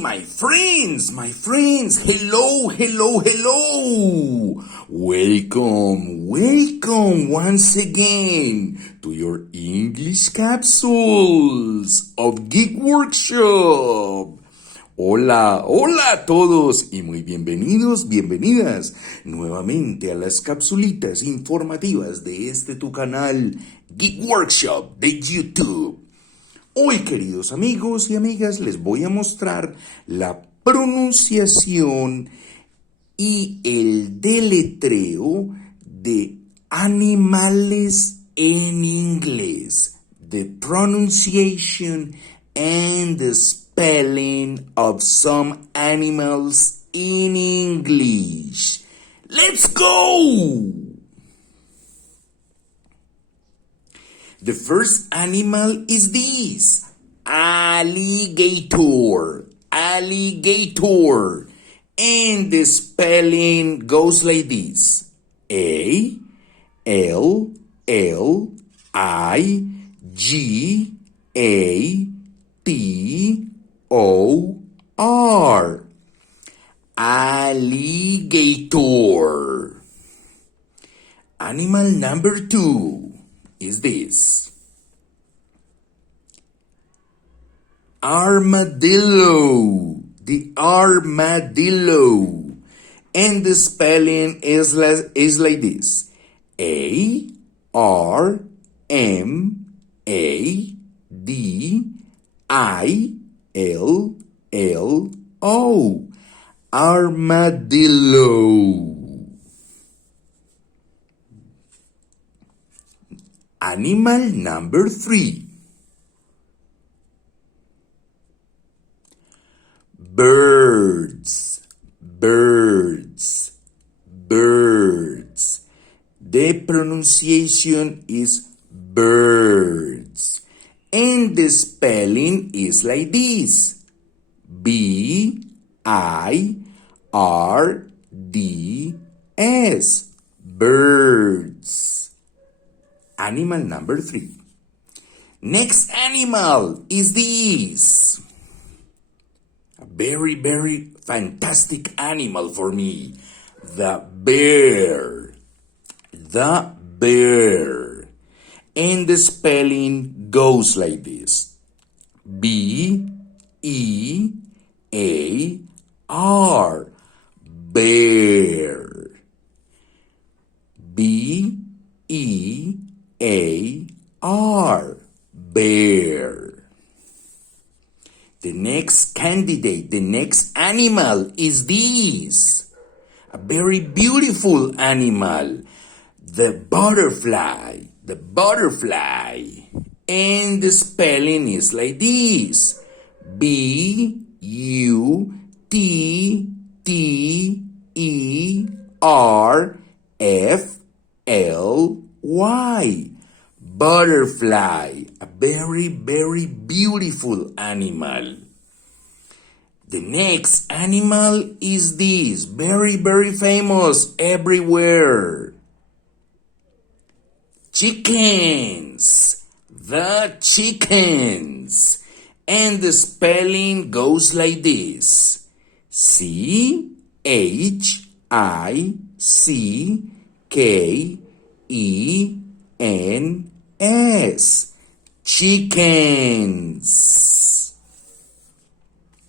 my friends, hello. Welcome once again to your English capsules of Geek Workshop. Hola a todos y muy bienvenidas nuevamente a las capsulitas informativas de tu canal Geek Workshop de YouTube. Hoy, queridos amigos y amigas, les voy a mostrar la pronunciación y el deletreo de animales en inglés. The pronunciation and the spelling of some animals in English. Let's go! The first animal is this, alligator. And the spelling goes like this, A-L-L-I-G-A-T-O-R. Alligator. Animal number 2 is this, armadillo. The armadillo. And the spelling is like this, A-R-M-A-D-I-L-L-O. Armadillo. Animal number 3. Birds. The pronunciation is birds. And the spelling is like this, B-I-R-D-S. Birds. Animal number 3. Next animal is this. A very fantastic animal for me. The bear. And the spelling goes like this, B-E-A-R. Bear. B-E-A-R. Bear. The next animal is this. A very beautiful animal. The butterfly. And the spelling is like this, B-U-T-T-E-R-F-L-Y. Butterfly. A very beautiful animal. The next animal is this, very famous everywhere. Chickens. The chickens. And the spelling goes like this, C-H-I-C-K-E-N-S. Chickens.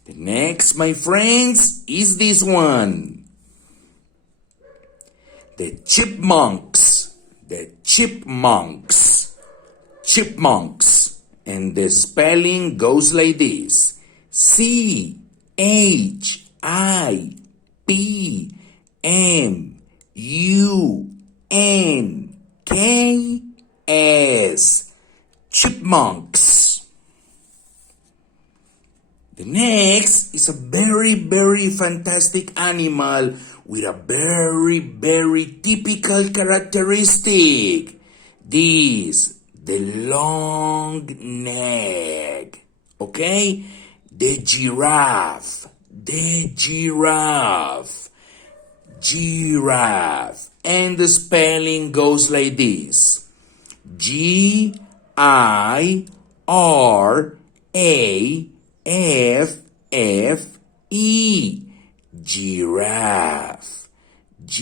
The next, my friends, is this one. The chipmunks. And the spelling goes like this, C-H-I-P-M-U-N-K-S. Chipmunks. The next is a very fantastic animal with a very typical characteristic. This, the long neck. Okay? The giraffe. Giraffe. And the spelling goes like this, G-I-R-A-F-F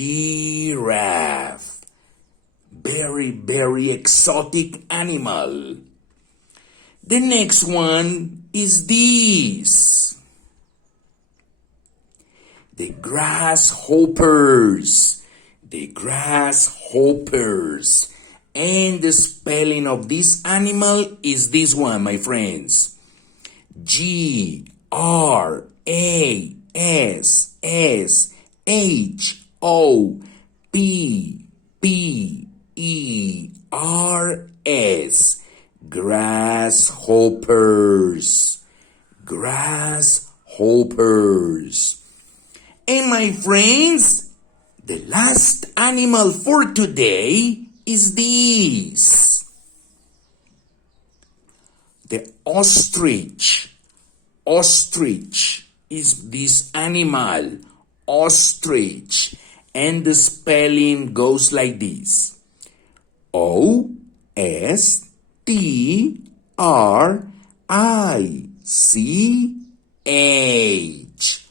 giraffe. Very, very exotic animal. The next one is this. The grasshoppers. The grasshoppers. And the spelling of this animal is this one, my friends. Grasshoppers. Grasshoppers. Grasshoppers. And my friends, the last animal for today is this. The ostrich. Ostrich is this animal. Ostrich. And the spelling goes like this. O-S-T-R-I-C-H.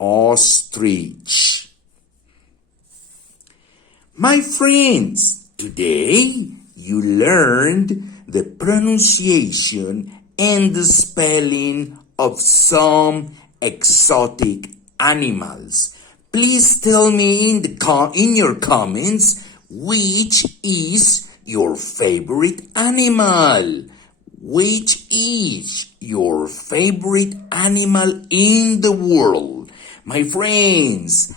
Ostrich. My friends, today you learned the pronunciation and the spelling of some exotic animals. Please tell me in your comments which is your favorite animal. Which is your favorite animal in the world? My friends,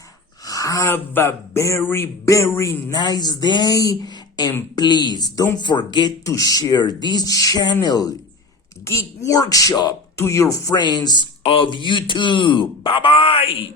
have a very, very nice day. And please don't forget to share this channel, Geek Workshop, to your friends of YouTube. Bye-bye.